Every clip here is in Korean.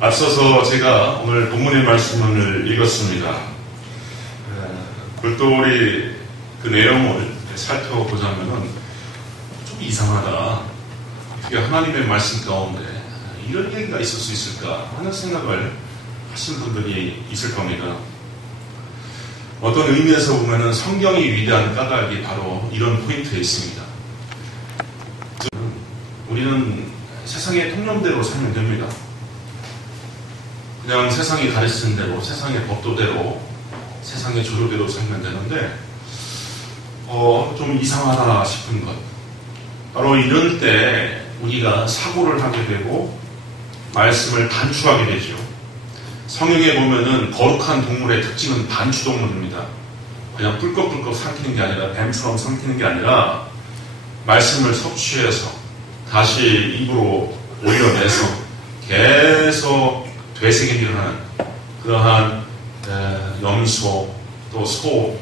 앞서서 제가 오늘 본문의 말씀을 읽었습니다. 별도리 그 내용을 살펴보자면은 좀 이상하다. 어떻게 하나님의 말씀 가운데 이런 얘기가 있을 수 있을까 하는 생각을 하시는 분들이 있을 겁니다. 어떤 의미에서 보면은 성경이 위대한 까닭이 바로 이런 포인트에 있습니다. 우리는 세상의 통념대로 살면 됩니다. 그냥 세상이 가르치는 대로, 세상의 법도대로, 세상의 조류대로 살면 되는데 좀 이상하다 싶은 것. 바로 이럴 때 우리가 사고를 하게 되고 말씀을 단추하게 되죠. 성경에 보면은 거룩한 동물의 특징은 반추동물입니다. 그냥 뿔꺽뿔꺽 삼키는 게 아니라 뱀처럼 삼키는 게 아니라 말씀을 섭취해서 다시 입으로 올려내서 계속 되새김질을 하는 그러한 염소 또 소,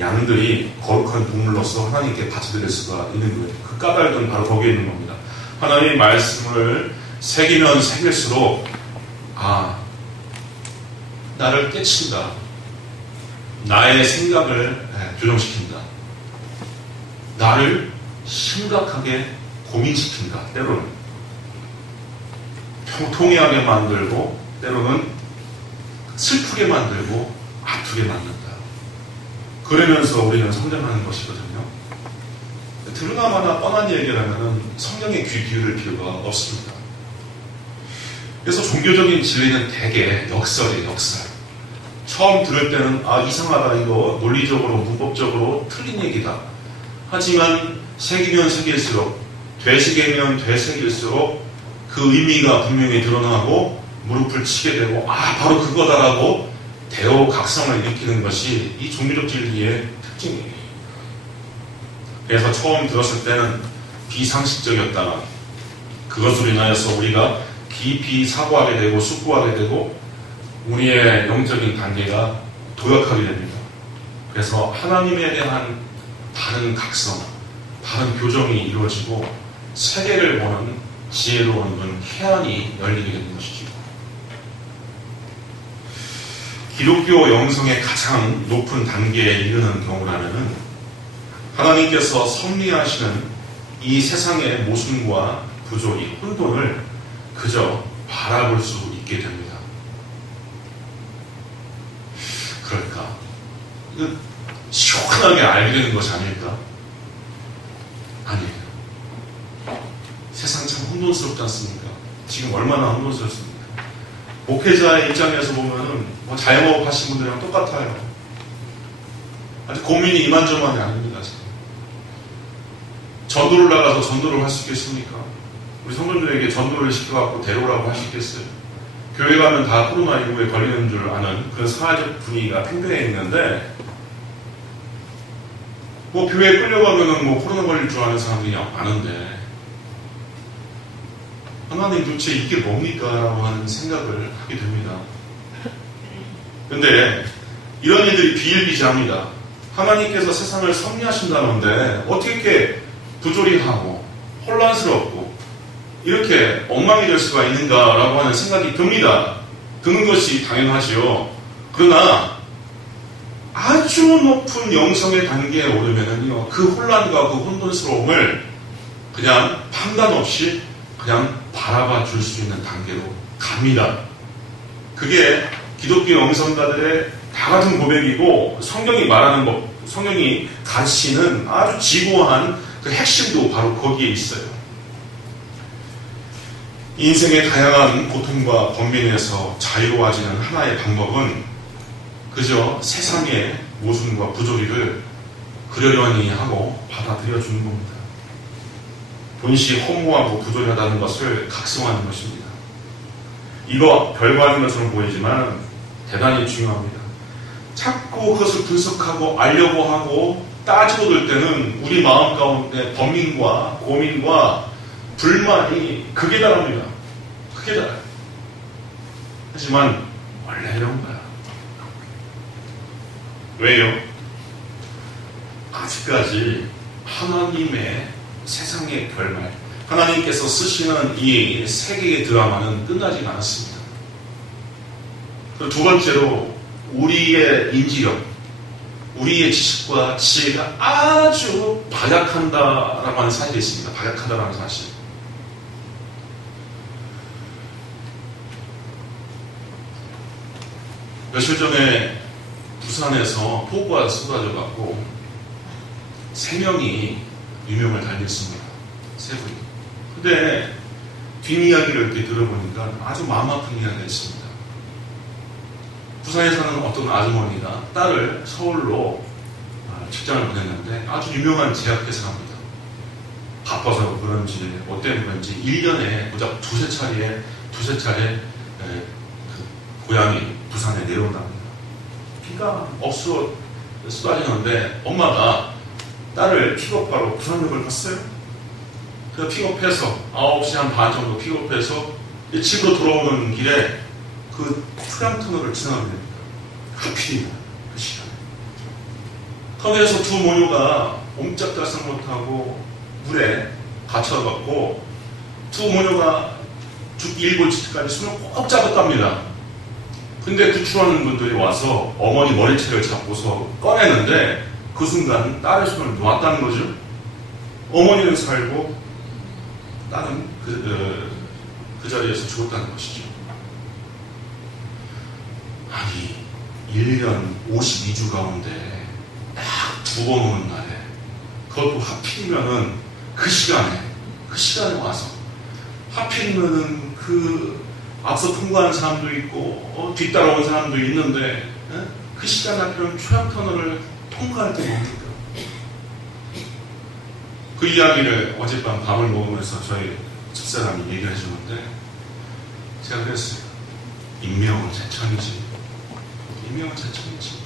양들이 거룩한 동물로서 하나님께 바쳐드릴 수가 있는 거예요. 그 까닭은 바로 거기에 있는 겁니다. 하나님의 말씀을 새기면 새길수록 나를 깨친다. 나의 생각을 교정시킨다. 나를 심각하게 고민시킨다. 때로는 통통하게 만들고 때로는 슬프게 만들고 아프게 만든다. 그러면서 우리는 성장하는 것이거든요. 드러나마나 뻔한 얘기라면 성경에 귀 기울일 필요가 없습니다. 그래서 종교적인 진리는 대개 역설이에요. 역설. 처음 들을 때는 이상하다, 이거 논리적으로 문법적으로 틀린 얘기다. 하지만 새기면 새길수록, 되새기면 되새길수록 그 의미가 분명히 드러나고 무릎을 치게 되고 바로 그거다라고 대호각성을 일으키는 것이 이 종교적 진리의 특징이에요. 그래서 처음 들었을 때는 비상식적이었다가 그것으로 인하여서 우리가 깊이 사고하게 되고 숙고하게 되고 우리의 영적인 단계가 도약하게 됩니다. 그래서 하나님에 대한 바른 각성, 바른 교정이 이루어지고 세계를 보는 지혜로운 눈, 해안이 열리게 되는 것이죠. 기독교 영성의 가장 높은 단계에 이르는 경우라면은 하나님께서 섭리하시는 이 세상의 모순과 부조리, 혼돈을 그저 바라볼 수 있게 됩니다. 그럴까? 시원하게 알게 되는 것이 아닐까? 아니에요. 세상 참 혼돈스럽지 않습니까? 지금 얼마나 혼돈스럽습니까? 목회자의 입장에서 보면은 자영업 하신 분들이랑 똑같아요. 아주 고민이 이만저만이 아닙니다. 지금. 전도를 나가서 전도를 할 수 있겠습니까? 우리 성도들에게 전도를 시켜갖고 데려오라고 할 수 있겠어요? 교회 가면 다 코로나19에 걸리는 줄 아는 그런 사회적 분위기가 팽배해 있는데 교회에 끌려가면은 코로나 걸릴 줄 아는 사람들이 많은데 하나님 도대체 이게 뭡니까? 라고 하는 생각을 하게 됩니다. 근데 이런 일들이 비일비재합니다. 하나님께서 세상을 섭리하신다는데 어떻게 이렇게 부조리하고 혼란스럽고 이렇게 엉망이 될 수가 있는가라고 하는 생각이 듭니다. 드는 것이 당연하지요. 그러나 아주 높은 영성의 단계에 오르면은요, 그 혼란과 그 혼돈스러움을 그냥 판단 없이 그냥 바라봐 줄 수 있는 단계로 갑니다. 그게 기독교 영성가들의 다 같은 고백이고 성경이 말하는 법, 성경이 가르치는 아주 지고한 그 핵심도 바로 거기에 있어요. 인생의 다양한 고통과 번민에서 자유로워지는 하나의 방법은 그저 세상의 모순과 부조리를 그러려니 하고 받아들여 주는 겁니다. 본시 허무하고 부조리하다는 것을 각성하는 것입니다. 이거 별거 아닌 것처럼 보이지만 대단히 중요합니다. 자꾸 그것을 분석하고 알려고 하고 따지고 들 때는 우리 마음 가운데 번민과 고민과 불만이 극에 달합니다. 극에 달아요. 하지만 원래 이런 거야. 왜요? 아직까지 하나님의 세상의 결말, 하나님께서 쓰시는 이 세계의 드라마는 끝나지 않았습니다. 그리고 두 번째로 우리의 인지력, 우리의 지식과 지혜가 아주 발약한다라고 하는 사실이 있습니다. 발약하다라는 사실. 며칠 전에 부산에서 폭우가 쏟아져갖고 3명이 유명을 달렸습니다. 3분이. 근데 뒷이야기를 이렇게 들어보니까 아주 마음 아픈 이야기가 있습니다. 부산에 사는 어떤 아주머니가 딸을 서울로 직장을 보냈는데 아주 유명한 제약회사 갑니다. 바빠서 그런지 뭐 때문에 그런지 1년에 고작 두세 차례 고향이 부산에 내려온답니다. 비가 억수로 쏟아지는데 엄마가 딸을 픽업하러 부산역을 갔어요. 그 픽업해서 9시 한 반 정도 픽업해서 집으로 돌아오는 길에 그 트램터널을 지나게 됩니다. 하필이면 그 시간에. 터널에서 두 모녀가 옴짝달싹 못하고 물에 갇혀갖고 두 모녀가 죽기 일보 직전까지 숨을 꼭 잡았답니다. 근데 구출하는 분들이 와서 어머니 머리채를 잡고서 꺼내는데 그 순간 딸의 손을 놓았다는 거죠. 어머니는 살고 딸은 그 자리에서 죽었다는 것이죠. 아니 1년 52주 가운데 딱 두 번 오는 날에 그것도 하필이면은 그 시간에 와서 하필이면은 그 앞서 통과한 사람도 있고 뒤따라온 사람도 있는데 그 시간 하필이면 초약터널을 통과할 때 뭡니까? 그 이야기를 어젯밤 밥을 먹으면서 저희 집사람이 얘기해 주는데 제가 그랬어요. 인명은 제천이지. 인명은 제천이지.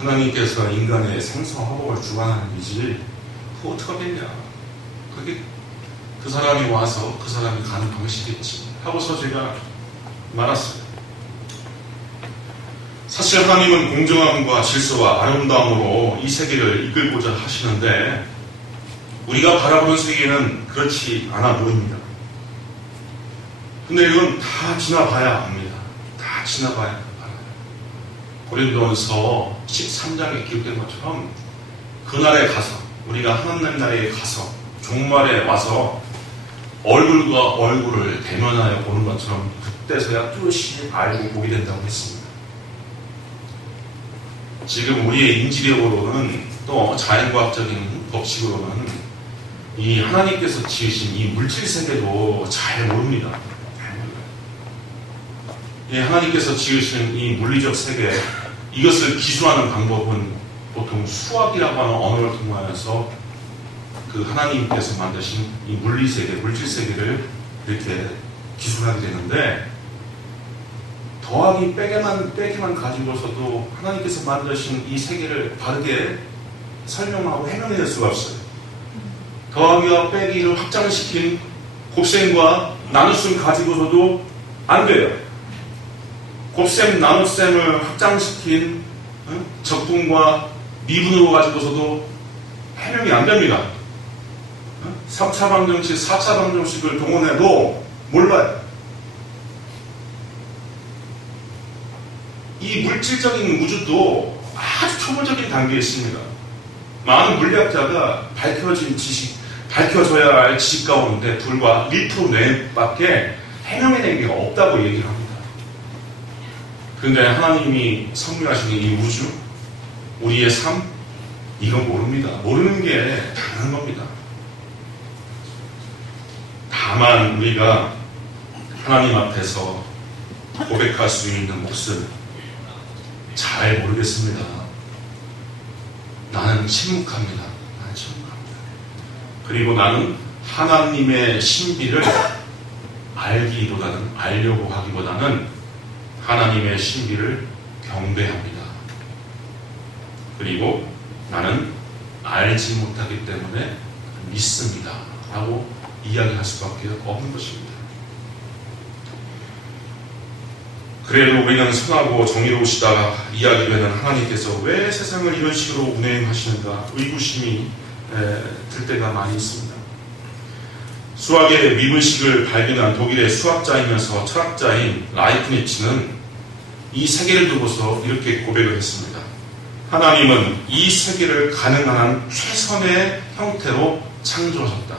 하나님께서 인간의 생사화복을 주관하는 일이지 그거 어떡하겠냐. 그게 그 사람이 와서 그 사람이 가는 방식이겠지 하고서 제가 말았어요. 사실 하나님은 공정함과 질서와 아름다움으로 이 세계를 이끌고자 하시는데 우리가 바라보는 세계는 그렇지 않아 보입니다. 근데 이건 다 지나봐야 합니다. 다 지나봐야 합니다. 고린도전서 13장에 기록된 것처럼 그날에 가서 우리가 하나님 나라에 가서 종말에 와서 얼굴과 얼굴을 대면하여 보는 것처럼 그때서야 뚜렷이 알고 보게 된다고 했습니다. 지금 우리의 인지력으로는 또 자연과학적인 법칙으로는 이 하나님께서 지으신 이 물질세계도 잘 모릅니다. 하나님께서 지으신 이 물리적 세계, 이것을 기술하는 방법은 보통 수학이라고 하는 언어를 통하여서 그 하나님께서 만드신 이 물리세계, 물질세계를 이렇게 기술하게 되는데 더하기 빼기만 가지고서도 하나님께서 만드신 이 세계를 바르게 설명하고 해명해낼 수가 없어요. 더하기와 빼기를 확장시킨 곱셈과 나눗셈 가지고서도 안 돼요. 곱셈, 나눗셈을 확장시킨 적분과 미분으로 가지고서도 해명이 안 됩니다. 3차 방정식, 4차 방정식을 동원해도 몰라요. 이 물질적인 우주도 아주 초보적인 단계에 있습니다. 많은 물리학자가 밝혀져야 할 지식 가운데 불과 1% 내밖에 해명해낸 게 없다고 얘기를 합니다. 그런데 하나님이 선물하시는 이 우주, 우리의 삶, 이건 모릅니다. 모르는 게 당연한 겁니다. 다만 우리가 하나님 앞에서 고백할 수 있는 몫을 잘 모르겠습니다. 나는 침묵합니다. 그리고 나는 하나님의 신비를 알려고 하기보다는 하나님의 신비를 경배합니다. 그리고 나는 알지 못하기 때문에 믿습니다. 라고 이야기할 수밖에 없는 것입니다. 그래도 우리는 선하고 정의로우시다 이야기되는 하나님께서 왜 세상을 이런 식으로 운행하시는가 의구심이 들 때가 많이 있습니다. 수학의 미분식을 발견한 독일의 수학자이면서 철학자인 라이프니츠는 이 세계를 두고서 이렇게 고백을 했습니다. 하나님은 이 세계를 가능한 한 최선의 형태로 창조하셨다.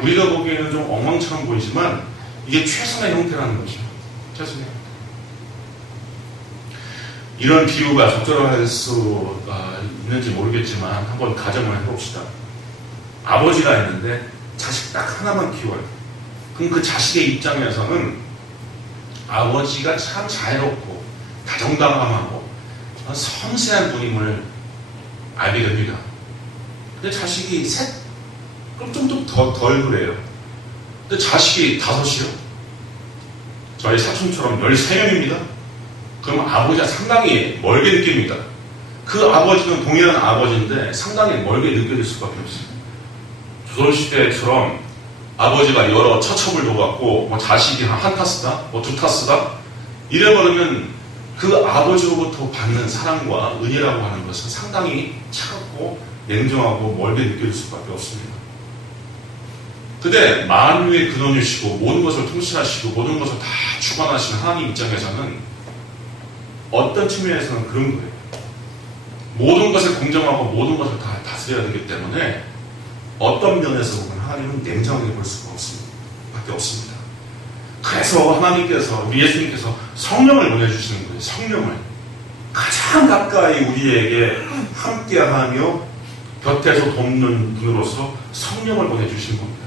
우리가 보기에는 좀 엉망처럼 보이지만 이게 최선의 형태라는 거죠. 최선의 형태. 이런 비유가 적절할 수 있는지 모르겠지만 한번 가정을 해봅시다. 아버지가 있는데 자식 딱 하나만 키워요. 그럼 그 자식의 입장에서는 아버지가 참 자애롭고 다정다감하고 섬세한 분임을 알게 됩니다. 근데 자식이 셋, 그럼 좀 더 덜 그래요. 근데 자식이 5이요? 저희 사촌처럼 13명입니다. 그럼 아버지가 상당히 멀게 느낍니다. 그 아버지는 동일한 아버지인데 상당히 멀게 느껴질 수밖에 없어요. 조선시대처럼 아버지가 여러 처첩을 둬갖고 뭐 자식이 한 타스다, 뭐 2타스다 이래버리면 그 아버지로부터 받는 사랑과 은혜라고 하는 것은 상당히 차갑고 냉정하고 멀게 느껴질 수밖에 없습니다. 근데 만유의 근원이시고 모든 것을 통치하시고 모든 것을 다 주관하시는 하나님 입장에서는 어떤 측면에서는 그런 거예요. 모든 것을 공정하고 모든 것을 다 다스려야 되기 때문에 어떤 면에서 보면 하나님은 냉정하게 볼 수가 밖에 없습니다. 그래서 하나님께서, 우리 예수님께서 성령을 보내주시는 거예요. 성령을. 가장 가까이 우리에게 함께하며 곁에서 돕는 분으로서 성령을 보내주신 겁니다.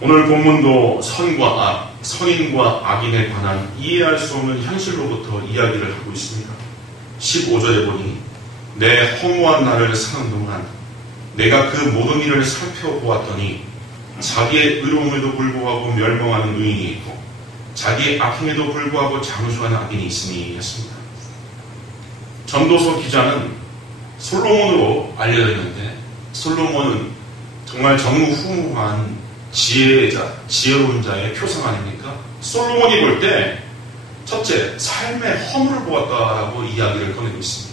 오늘 본문도 선과 악, 선인과 악인에 관한 이해할 수 없는 현실로부터 이야기를 하고 있습니다. 15절에 보니 내 허무한 날을 사는 동안 내가 그 모든 일을 살펴보았더니 자기의 의로움에도 불구하고 멸망하는 의인이 있고 자기의 악행에도 불구하고 장수하는 악인이 있으니 했습니다. 전도서 기자는 솔로몬으로 알려져 있는데 솔로몬은 정말 전무후무한 지혜자, 지혜로운 자의 표상 아닙니까? 솔로몬이 볼 때 첫째, 삶의 허물을 보았다라고 이야기를 꺼내고 있습니다.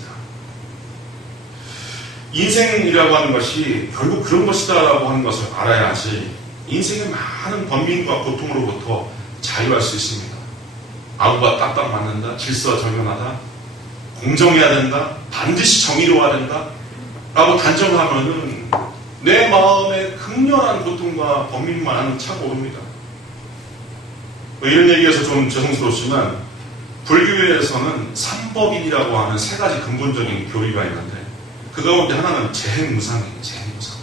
인생이라고 하는 것이 결국 그런 것이다라고 하는 것을 알아야지 인생의 많은 번민과 고통으로부터 자유할 수 있습니다. 아구가 딱딱 맞는다, 질서정연하다, 공정해야 된다, 반드시 정의로워야 된다 라고 단정하면은 내 마음에 극렬한 고통과 번민만 차고 오릅니다. 이런 얘기해서 좀 죄송스럽지만 불교에서는 삼법인이라고 하는 3가지 근본적인 교리가 있는데 그 가운데 하나는 재행무상이에요. 재행무상.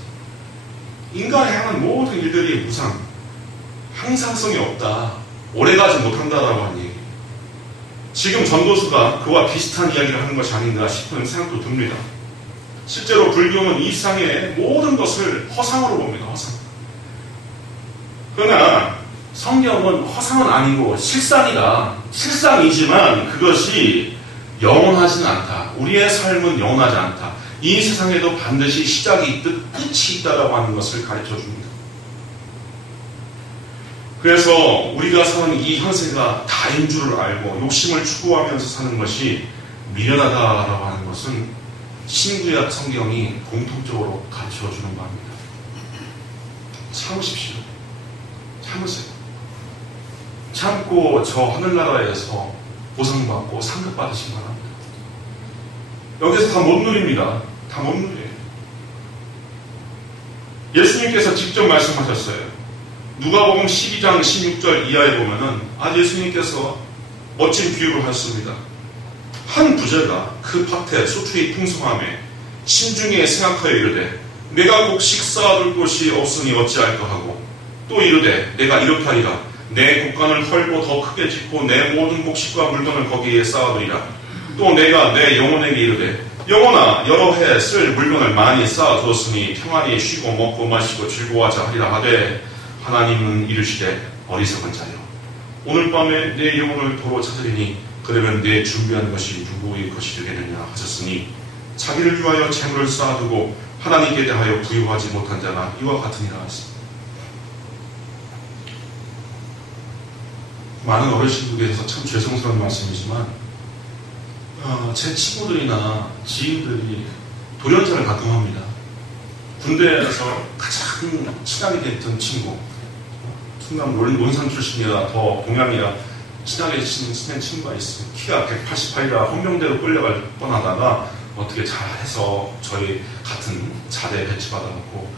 인간의 향한 모든 일들이 무상, 항상성이 없다, 오래가지 못한다라고 하는 얘기. 지금 전도수가 그와 비슷한 이야기를 하는 것이 아닌가 싶은 생각도 듭니다. 실제로 불교는 이 세상의 모든 것을 허상으로 봅니다. 허상. 그러나 성경은 허상은 아니고 실상이다. 실상이지만 그것이 영원하지는 않다. 우리의 삶은 영원하지 않다. 이 세상에도 반드시 시작이 있듯 끝이 있다라고 하는 것을 가르쳐 줍니다. 그래서 우리가 사는 이 현세가 다인 줄을 알고 욕심을 추구하면서 사는 것이 미련하다라고 하는 것은 신구약 성경이 공통적으로 가르쳐주는 바입니다. 참으십시오. 참으세요. 참고 저 하늘나라에서 보상받고 상급받으신 바랍니다. 여기서 다 못 누립니다. 다 못 누려요. 예수님께서 직접 말씀하셨어요. 누가복음 12장 16절 이하에 보면은 예수님께서 멋진 비유를 하셨습니다. 한 부자가 그 밭에 소출이 풍성함에 심중에 생각하여 이르되 내가 꼭 식사둘 곳이 없으니 어찌할까 하고 또 이르되 내가 이렇게 하리라 내 곡간을 헐고 더 크게 짓고 내 모든 곡식과 물건을 거기에 쌓아두리라 또 내가 내 영혼에게 이르되 영혼아 여러 해 쓸 물건을 많이 쌓아두었으니 평안히 쉬고 먹고 마시고 즐거워하자 하리라 하되 하나님은 이르시되 어리석은 자여 오늘 밤에 내 영혼을 도로 찾으리니 그러면 내 준비한 것이 누구의 것이 되겠느냐 하셨으니 자기를 위하여 재물을 쌓아두고 하나님께 대하여 부유하지 못한 자가 이와 같으니라 하셨습니다. 많은 어르신들에게서 참 죄송스러운 말씀이지만 제 친구들이나 지인들이 돌연사를 가끔 합니다. 군대에서 가장 친하게 됐던 친구, 충남 논산 출신이라 더 동양이라 친하게 지낸 친구가 있어요. 키가 188이라 헌병대로 끌려갈 뻔하다가 어떻게 잘해서 저희 같은 자대에 배치받아놓고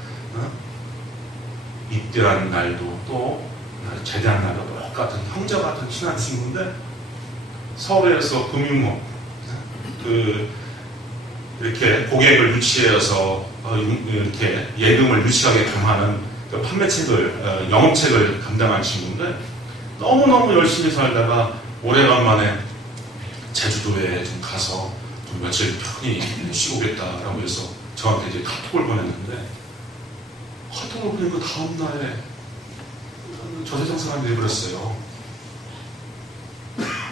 입대하는 날도 또 제대한 날도 똑같은 형제 같은 친한 친구인데 서울에서 금융업 이렇게 고객을 유치해서 이렇게 예금을 유치하게끔 하는 판매책을 영업책을 담당한 친구인데 너무너무 열심히 살다가 오래간만에 제주도에 좀 가서 좀 며칠 편히 쉬고 오겠다라고 해서 저한테 이제 카톡을 보냈는데 카톡을 보낸 그 다음날에 저 세상 사람이 돼버렸어요.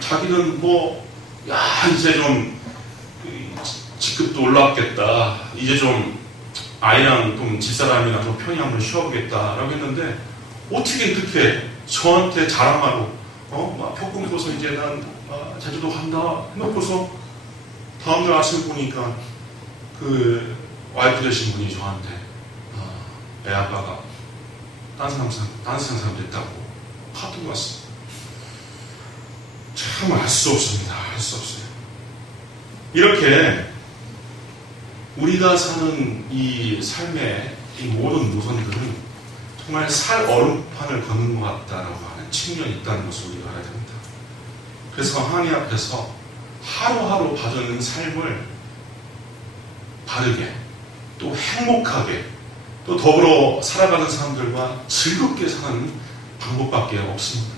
자기는 이제 좀 직급도 올라왔겠다. 이제 좀 아이랑 좀 집사람이랑 좀 편히 한번 쉬어보겠다라고 했는데 어떻게 그렇게 저한테 자랑하고 벽공 입어서 이제 난 제주도 간다 해놓고서 다음날 아침에 보니까 그 와이프 되신 분이 저한테 애 아빠가 딴 사람 됐다고 카톡이 왔어요. 참 알 수 없습니다. 알 수 없어요. 이렇게 우리가 사는 이 삶의 이 모든 노선들은 정말 살 얼음판을 걷는 것 같다라고 하는 측면이 있다는 것을 우리가 알아야 됩니다. 그래서 하나님 앞에서 하루하루 받은 삶을 바르게 또 행복하게 또 더불어 살아가는 사람들과 즐겁게 사는 방법밖에 없습니다.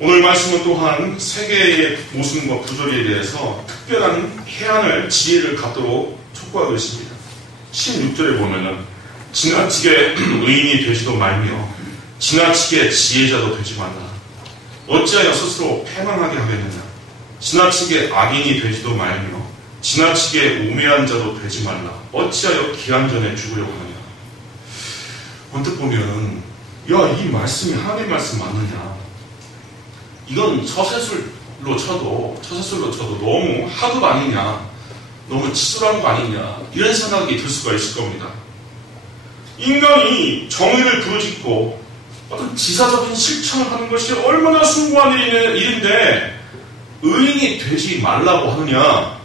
오늘 말씀은 또한 세계의 모순과 부조리에 대해서 특별한 해안을 지혜를 갖도록 촉구하고 있습니다. 16절에 보면은 지나치게 의인이 되지도 말며 지나치게 지혜자도 되지 말라. 어찌하여 스스로 패망하게 하겠느냐. 지나치게 악인이 되지도 말며 지나치게 우매한 자도 되지 말라. 어찌하여 기한전에 죽으려고 하느냐. 언뜻 보면 이 말씀이 하나님의 말씀 맞느냐. 이건 처세술로 쳐도 너무 하도 아니냐, 너무 치졸한 거 아니냐, 이런 생각이 들 수가 있을 겁니다. 인간이 정의를 부르짖고 어떤 지사적인 실천을 하는 것이 얼마나 숭고한 일인데 의인이 되지 말라고 하느냐,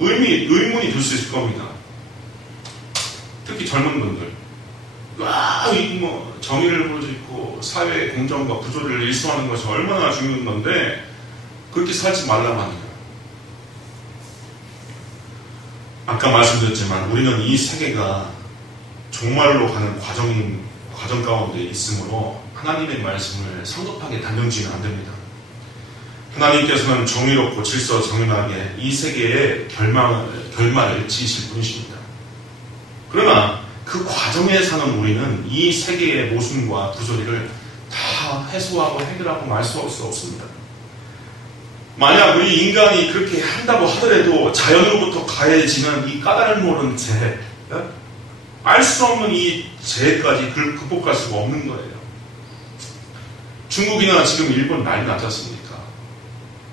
의문이 들 수 있을 겁니다. 특히 젊은 분들, 정의를 부르짖고 사회의 공정과 부조리를 일수하는 것이 얼마나 중요한 건데 그렇게 살지 말라고 하니까. 아까 말씀드렸지만 우리는 이 세계가 종말로 가는 과정 가운데 있으므로 하나님의 말씀을 성급하게 단정지으면 안 됩니다. 하나님께서는 정의롭고 질서 정연하게 이 세계의 결말을 지으실 분이십니다. 그러나 그 과정에 사는 우리는 이 세계의 모순과 부조리를 다 해소하고 해결하고 말소할 수 없습니다. 만약 우리 인간이 그렇게 한다고 하더라도 자연으로부터 가해지는 이 까닭을 모르는 죄, 알 수 없는 이 죄까지 극복할 수가 없는 거예요. 중국이나 지금 일본 난리 났지 않습니까?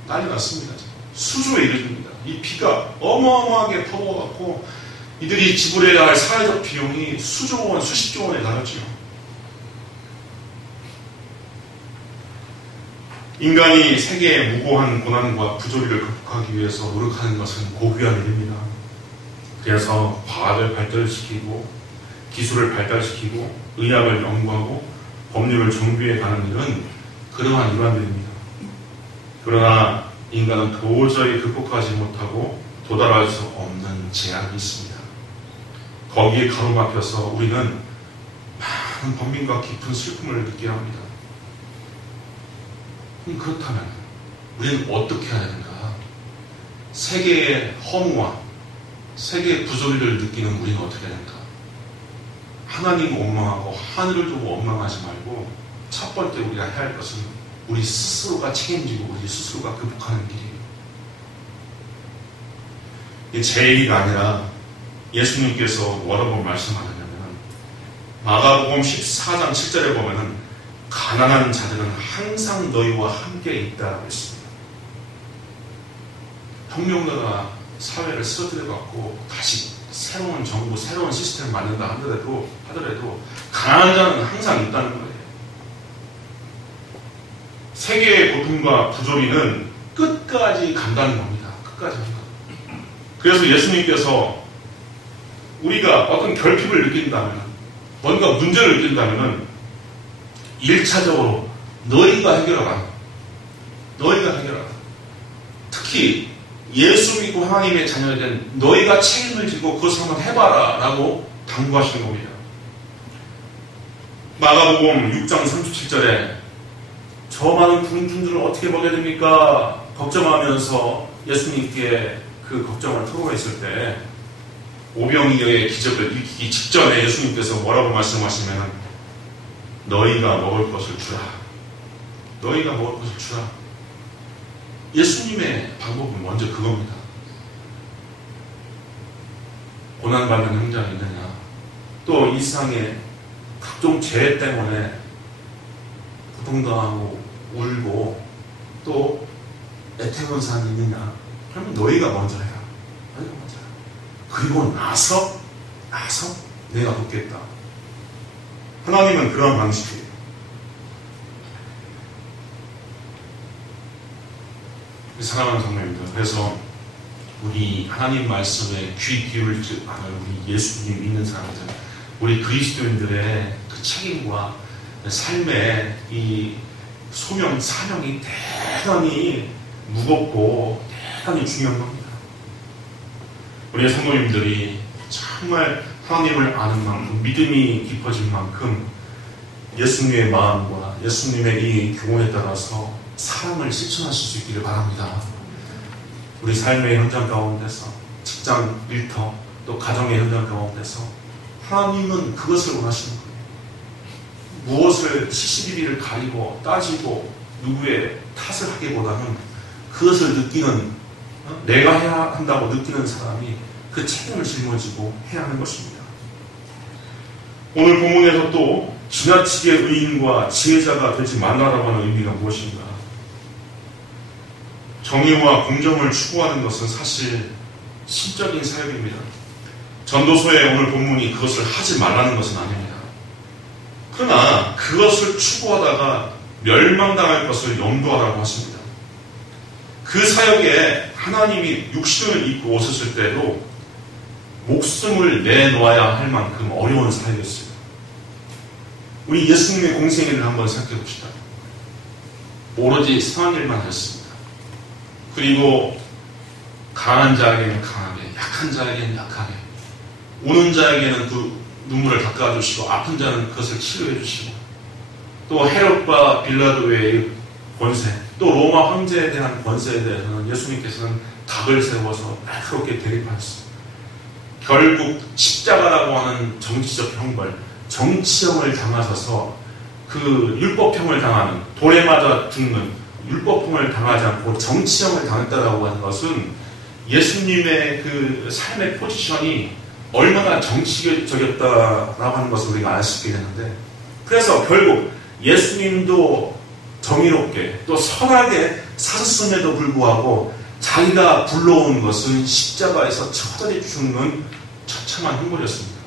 난리 났습니다. 수조에 이르릅니다. 이 비가 어마어마하게 퍼부어갖고 이들이 지불해야 할 사회적 비용이 수조 원, 수십조 원에 달하죠. 인간이 세계의 무고한 고난과 부조리를 극복하기 위해서 노력하는 것은 고귀한 일입니다. 그래서 과학을 발달시키고 기술을 발달시키고 의학을 연구하고 법률을 정비해가는 일은 그러한 일환들입니다. 그러나 인간은 도저히 극복하지 못하고 도달할 수 없는 제약이 있습니다. 거기에 가로막혀서 우리는 많은 번민과 깊은 슬픔을 느끼게 합니다. 그렇다면 우리는 어떻게 해야 되는가? 세계의 허무와 세계의 부조리를 느끼는 우리는 어떻게 해야 되는가? 하나님을 원망하고 하늘을 두고 원망하지 말고 첫 번째 우리가 해야 할 것은 우리 스스로가 책임지고 우리 스스로가 극복하는 길이에요. 이게 제 얘기가 아니라 예수님께서 뭐라고 말씀하셨냐면 마가복음 14장 7절에 보면은 가난한 자들은 항상 너희와 함께 있다고 했습니다. 혁명가가 사회를 쓰러뜨려갖고 다시 새로운 정부, 새로운 시스템 만든다 하더라도 강한 자는 항상 있다는 거예요. 세계의 고통과 부조리는 끝까지 간다는 겁니다. 끝까지 간다. 그래서 예수님께서 우리가 어떤 결핍을 느낀다면, 뭔가 문제를 느낀다면 1차적으로 너희가 해결하라. 너희가 해결하라. 특히 예수 믿고 하나님의 자녀가 된 너희가 책임을 지고 그것을 한번 해봐라 라고 당부하시는 겁니다. 마가복음 6장 37절에 저 많은 군중들을 어떻게 먹여야 됩니까? 걱정하면서 예수님께 그 걱정을 토로했을 때 오병이어의 기적을 일으키기 직전에 예수님께서 뭐라고 말씀하시면 너희가 먹을 것을 주라. 너희가 먹을 것을 주라. 예수님의 방법은 먼저 그겁니다. 고난받는 형제가 있느냐, 또 일상의 각종 재해 때문에 고통당하고 울고 또 애태운 사람이 있느냐, 그러면 너희가 먼저 해라. 너희가 먼저 해라. 그리고 나서 내가 돕겠다. 하나님은 그런 방식이에요. 사랑하는 성도님들, 그래서 우리 하나님 말씀에 귀 기울일 줄 아는 우리 예수님 믿는 사람들, 우리 그리스도인들의 그 책임과 삶의 이 소명, 사명이 대단히 무겁고 대단히 중요한 겁니다. 우리 성도님들이 정말 하나님을 아는 만큼, 믿음이 깊어진 만큼 예수님의 마음과 예수님의 이 교훈에 따라서 사랑을 실천하실 수 있기를 바랍니다. 우리 삶의 현장 가운데서, 직장 일터, 또 가정의 현장 가운데서 하나님은 그것을 원하시는 거예요. 무엇을 시시비비를 가리고 따지고 누구의 탓을 하기보다는 그것을 느끼는, 내가 해야 한다고 느끼는 사람이 그 책임을 짊어지고 해야 하는 것입니다. 오늘 본문에서 또 지나치게 의인과 지혜자가 되지 말라라고 하는 의미가 무엇인가? 정의와 공정을 추구하는 것은 사실 신적인 사역입니다. 전도서의 오늘 본문이 그것을 하지 말라는 것은 아닙니다. 그러나 그것을 추구하다가 멸망당할 것을 염두하라고 하십니다. 그 사역에 하나님이 육신을 입고 오셨을 때도 목숨을 내놓아야 할 만큼 어려운 사역이었어요. 우리 예수님의 공생애를 한번 생각해 봅시다. 오로지 선한 일만 하셨습니다. 그리고 강한 자에게는 강하게, 약한 자에게는 약하게, 우는 자에게는 그 눈물을 닦아주시고 아픈 자는 그것을 치료해 주시고, 또 헤롯과 빌라도의 권세, 또 로마 황제에 대한 권세에 대해서는 예수님께서는 닭을 세워서 날카롭게 대립하셨습니다. 결국 십자가라고 하는 정치적 형벌, 정치형을 당하셔서 그 율법형을 당하는, 돌에 맞아 죽는 율법형을 당하지 않고 정치형을 당했다라고 하는 것은 예수님의 그 삶의 포지션이 얼마나 정치적이었다라고 하는 것을 우리가 알 수 있게 되는데, 그래서 결국 예수님도 정의롭게 또 선하게 사셨음에도 불구하고 자기가 불러온 것은 십자가에서 처절히 죽는 처참한 형벌이었습니다.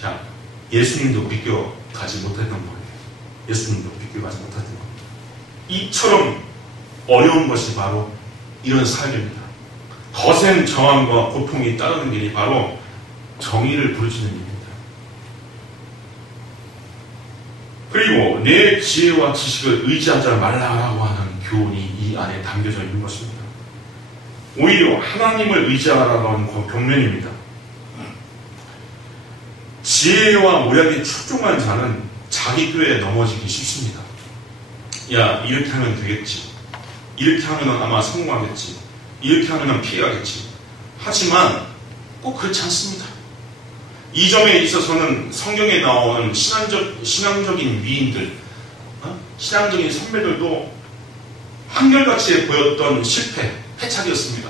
자, 예수님도 비껴가지 못했던 거예요. 예수님도 비껴가지 못했던 거예요. 이처럼 어려운 것이 바로 이런 사역입니다. 거센 저항과 고통이 따르는 길이 바로 정의를 부르짖는 일입니다. 그리고 내 지혜와 지식을 의지하지 말라라고 하는 교훈이 이 안에 담겨져 있는 것입니다. 오히려 하나님을 의지하라고 하는 경면입니다. 지혜와 모략이 출중한 자는 자기 꾀에 넘어지기 쉽습니다. 야, 이렇게 하면 되겠지. 이렇게 하면 아마 성공하겠지. 이렇게 하면 피해가겠지. 하지만 꼭 그렇지 않습니다. 이 점에 있어서는 성경에 나오는 신앙적인 위인들, 신앙적인 선배들도 한결같이 보였던 실패, 패착이었습니다.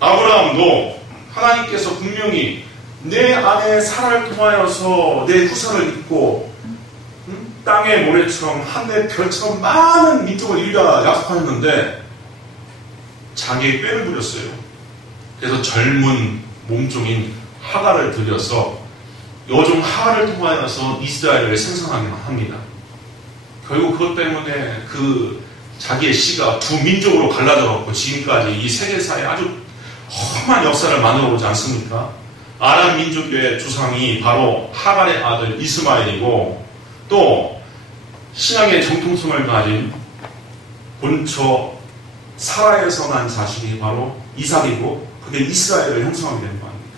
아브라함도 하나님께서 분명히 내 안에 사랑을 통하여서 내 후손을 잇고 땅의 모래처럼 하늘의 별처럼 많은 민족을 이루라 약속하였는데 자기의 꾀를 부렸어요. 그래서 젊은 몸종인 하갈을 들여서 여종 하갈을 통하여서 이스라엘을 생성하게 합니다. 결국 그것 때문에 그 자기의 씨가 두 민족으로 갈라져갖고 지금까지 이 세계사에 아주 험한 역사를 만들어 오지 않습니까? 아람 민족의 조상이 바로 하갈의 아들 이스마엘이고, 또 신앙의 정통성을 가진 본처 사라에서 난 자식이 바로 이삭이고, 그게 이스라엘을 형성하게 되는 거 아닙니까?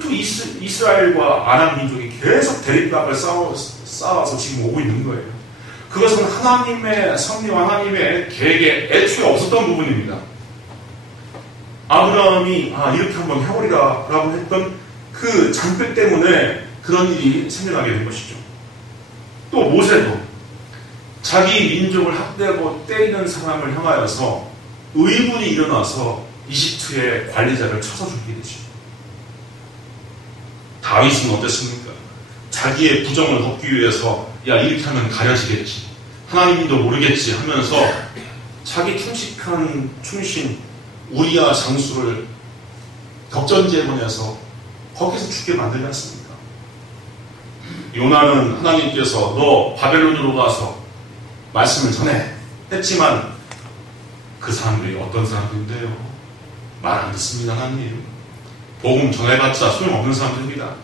또 이스라엘과 아람 민족이 계속 대립각을 쌓아서 지금 오고 있는 거예요. 그것은 하나님의 섭리와 하나님의 계획에 애초에 없었던 부분입니다. 아브라함이 이렇게 한번 해보리라 라고 했던 그 장벽 때문에 그런 일이 생겨나게 된 것이죠. 또 모세도 자기 민족을 학대하고 때리는 사람을 향하여서 의문이 일어나서 이집트의 관리자를 쳐서 죽게 되죠. 다윗은 어땠습니까? 자기의 부정을 덮기 위해서 이렇게 하면 가려지겠지, 하나님도 모르겠지 하면서 자기 충직한 충신 우리야 장수를 격전지에 보내서 거기서 죽게 만들지 않습니까? 요나는 하나님께서 너 바벨론으로 가서 말씀을 전해 했지만 그 사람들이 어떤 사람들인데요? 말 안 듣습니다. 하나님 복음 전해봤자 소용없는 사람들입니다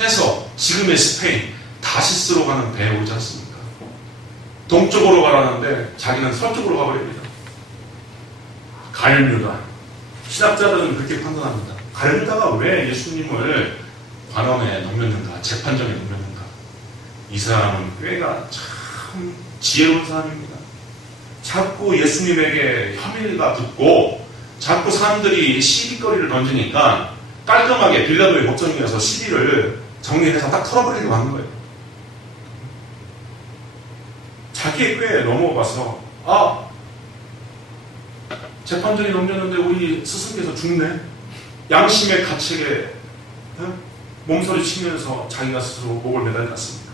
해서 지금의 스페인 다시스로 가는 배에 오지 않습니까? 동쪽으로 가라는데 자기는 서쪽으로 가버립니다. 갈뮤다. 신학자들은 그렇게 판단합니다. 갈뮤다가 왜 예수님을 관원에 넘겼는가, 재판정에 넘겼는가? 이 사람은 꾀가 참 지혜로운 사람입니다. 자꾸 예수님에게 혐의가 붙고 자꾸 사람들이 시비거리를 던지니까 깔끔하게 빌라도의 법정에서 시비를 정리해서 딱 털어버리려고 하는 거예요. 자기의 꾀에 넘어가서 재판정에 넘겼는데 우리 스승께서 죽네? 양심의 가책에 몸서리 치면서 자기가 스스로 목을 매달렸습니다.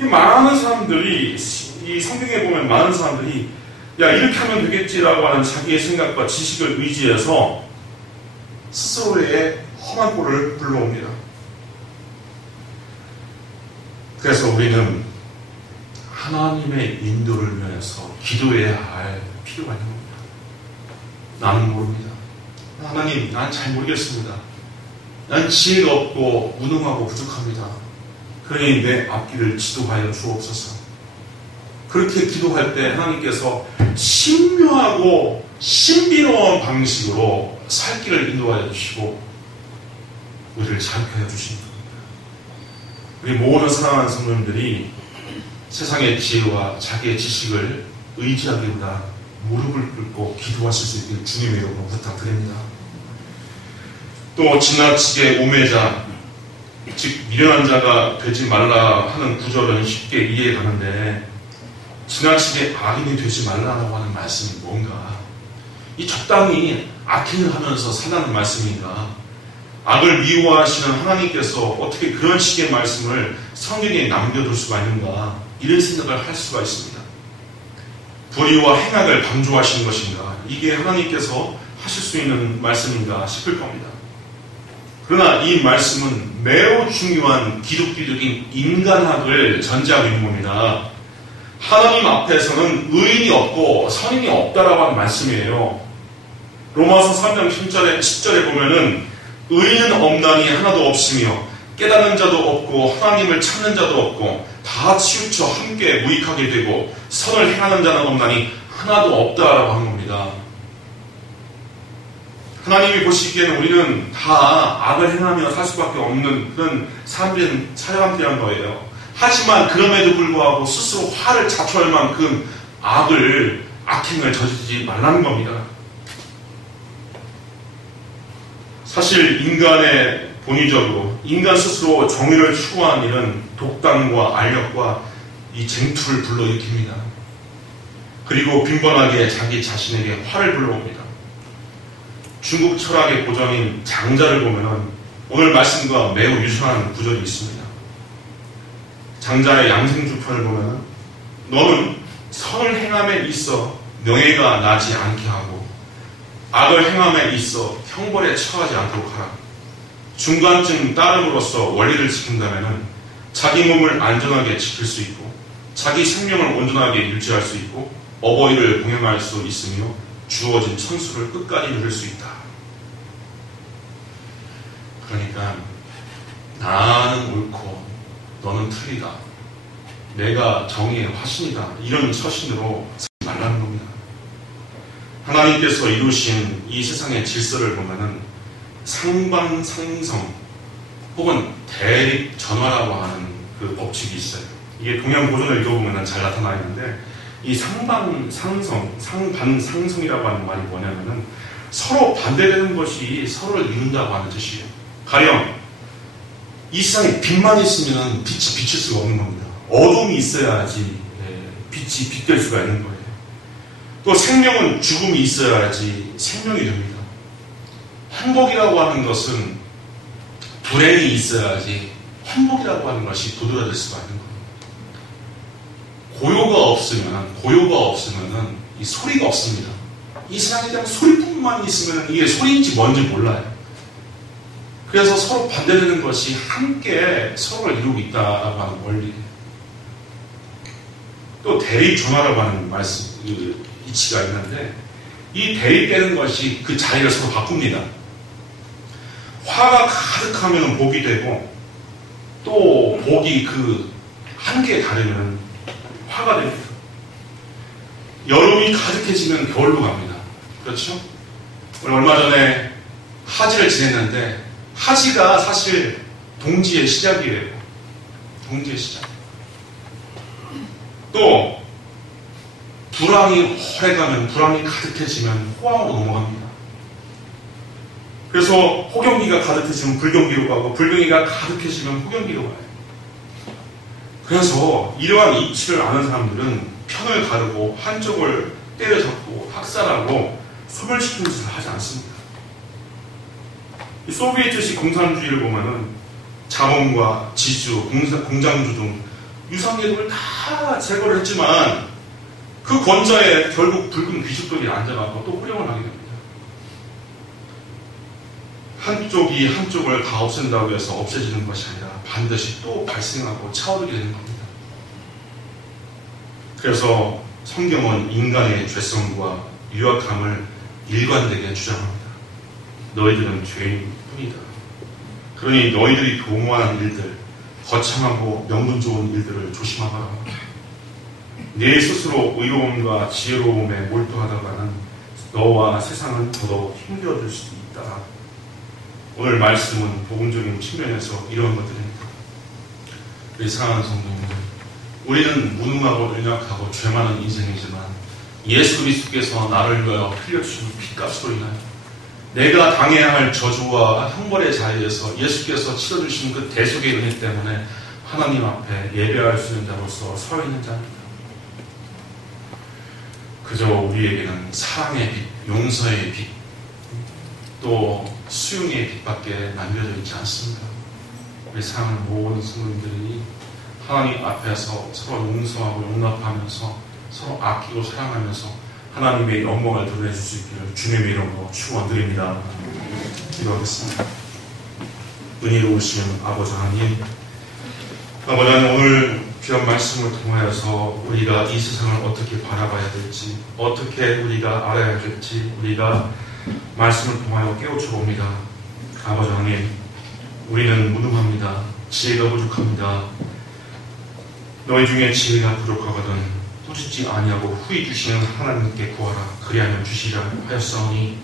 이 많은 사람들이, 이 성경에 보면 많은 사람들이 이렇게 하면 되겠지라고 하는 자기의 생각과 지식을 의지해서 스스로의 험한 꼴을 불러옵니다. 그래서 우리는 하나님의 인도를 위해서 기도해야 할 필요가 있는 겁니다. 나는 모릅니다. 하나님, 난 잘 모르겠습니다. 난 지혜가 없고 무능하고 부족합니다. 그러니 내 앞길을 지도하여 주옵소서. 그렇게 기도할 때 하나님께서 신묘하고 신비로운 방식으로 살 길을 인도하여 주시고 우리를 자유하여 주십니다. 우리 모든 사랑하는 성도님들이 세상의 지혜와 자기의 지식을 의지하기보다 무릎을 꿇고 기도하실 수 있길 주님의 이름으로 부탁드립니다. 또 지나치게 우매자, 즉 미련한 자가 되지 말라 하는 구절은 쉽게 이해가 가는데 지나치게 악인이 되지 말라고 하는 말씀이 뭔가? 이 적당히 악행을 하면서 살라는 말씀인가? 악을 미워하시는 하나님께서 어떻게 그런 식의 말씀을 성경에 남겨둘 수가 있는가? 이런 생각을 할 수가 있습니다. 불의와 행악을 방조하시는 것인가? 이게 하나님께서 하실 수 있는 말씀인가 싶을 겁니다. 그러나 이 말씀은 매우 중요한 기독교적인 인간학을 전제하고 있는 겁니다. 하나님 앞에서는 의인이 없고 선인이 없다라고 하는 말씀이에요. 로마서 3장 10절에 보면은 의인은 없나니 하나도 없으며 깨닫는 자도 없고 하나님을 찾는 자도 없고 다 치우쳐 함께 무익하게 되고 선을 행하는 자는 없나니 하나도 없다라고 하는 겁니다. 하나님이 보시기에는 우리는 다 악을 행하며 살 수밖에 없는 그런 사람들이란 거예요. 하지만 그럼에도 불구하고 스스로 화를 자초할 만큼 악행을 저지르지 말라는 겁니다. 사실 인간의 본의적으로 인간 스스로 정의를 추구하는 일은 독단과 알력과 이 쟁투를 불러일으킵니다. 그리고 빈번하게 자기 자신에게 화를 불러옵니다. 중국 철학의 고전인 장자를 보면 오늘 말씀과 매우 유사한 구절이 있습니다. 장자의 양생주편을 보면 너는 선을 행함에 있어 명예가 나지 않게 하고 악을 행함에 있어 형벌에 처하지 않도록 하라. 중간쯤 따름으로써 원리를 지킨다면 자기 몸을 안전하게 지킬 수 있고 자기 생명을 온전하게 유지할 수 있고 어버이를 봉행할 수 있으며 주어진 천수를 끝까지 누릴 수 있다. 그러니까 나는 옳고 너는 틀리다. 내가 정의의 화신이다. 이런 처신으로 살지 말라는 겁니다. 하나님께서 이루신 이 세상의 질서를 보면은 상반상성 혹은 대립전화라고 하는 그 법칙이 있어요. 이게 동양 고전을 읽어보면 잘 나타나 있는데 이 상반상성, 상반상성이라고 하는 말이 뭐냐면은 서로 반대되는 것이 서로를 이룬다고 하는 뜻이에요. 가령 이 세상에 빛만 있으면 빛이 비칠 수가 없는 겁니다. 어둠이 있어야지 빛이 빛될 수가 있는 거예요. 또 생명은 죽음이 있어야지 생명이 됩니다. 행복이라고 하는 것은 불행이 있어야지 행복이라고 하는 것이 도드라질 수가 있는 겁니다. 고요가 없으면은 이 소리가 없습니다. 이 세상에 대한 소리뿐만 있으면 이게 소리인지 뭔지 몰라요. 그래서 서로 반대되는 것이 함께 서로를 이루고 있다라고 하는 원리예요. 또 대립전화라고 하는 이치가 있는데 이 대립되는 것이 그 자리를 서로 바꿉니다. 화가 가득하면 복이 되고 또 복이 그 한계에 다르면 화가 됩니다. 여름이 가득해지면 겨울로 갑니다. 그렇죠? 얼마 전에 하지를 지냈는데 하지가 사실 동지의 시작이에요. 동지의 시작. 또 불황이 허해가면 불황이 가득해지면 호황으로 넘어갑니다. 그래서 호경기가 가득해지면 불경기로 가고 불경기가 가득해지면 호경기로 가요. 그래서 이러한 이치를 아는 사람들은 편을 가르고 한쪽을 때려잡고 학살하고 소멸시키는 짓을 하지 않습니다. 이 소비에트식 공산주의를 보면은 자본과 지주, 공장주 등 유상계급을 다 제거를 했지만 그 권좌에 결국 붉은 귀족들이 앉아가고 또 호령을 하게 됩니다. 한쪽이 한쪽을 다 없앤다고 해서 없애지는 것이 아니라 반드시 또 발생하고 차오르게 되는 겁니다. 그래서 성경은 인간의 죄성과 유약함을 일관되게 주장합니다. 너희들은 죄인뿐이다. 그러니 너희들이 도모하는 일들, 거창하고 명분 좋은 일들을 조심하거라. 네 스스로 의로움과 지혜로움에 몰두하다가는 너와 세상은 더더욱 힘들어질 수도 있다. 오늘 말씀은 복음적인 측면에서 이런 것들입니다. 우리 사랑하는 성도님들, 우리는 무능하고 연약하고 죄 많은 인생이지만 예수 그리스도께서 나를 위하여 흘려주신 피값으로 인하여 내가 당해야 할 저주와 형벌의 자리에서 예수께서 치러주신 그 대속의 은혜 때문에 하나님 앞에 예배할 수 있는 자로서 서 있는 자입니다. 그저 우리에게는 사랑의 빛, 용서의 빛, 또 수용의 빛밖에 남겨져 있지 않습니다. 우리 사랑하는 모든 성도님들이 하나님 앞에서 서로 용서하고 용납하면서 서로 아끼고 사랑하면서 하나님의 영광을 드러내줄 수 있기를 주님의 이름으로 축원드립니다. 기도하겠습니다. 은혜로우신 아버지 하나님, 아버지 하나님, 오늘 귀한 말씀을 통하여서 우리가 이 세상을 어떻게 바라봐야 될지, 어떻게 우리가 알아야 될지 우리가 말씀을 통하여 깨우쳐 봅니다. 아버지 하나님, 우리는 무능합니다. 지혜가 부족합니다. 너희 중에 지혜가 부족하거든 꾸짖지 아니하고 후히 주시는 하나님께 구하라. 그리하면 주시리라 하였사오니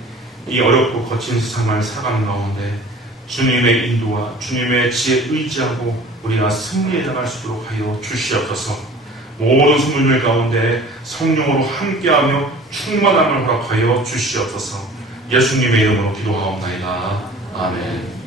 이 어렵고 거친 세상을 살아가는 가운데 주님의 인도와 주님의 지혜 의지하고 우리가 승리해 나갈 수 있도록 하여 주시옵소서. 모든 성도들 가운데 성령으로 함께하며 충만함을 허락하여 주시옵소서. 예수님의 이름으로 기도하옵나이다. 아멘.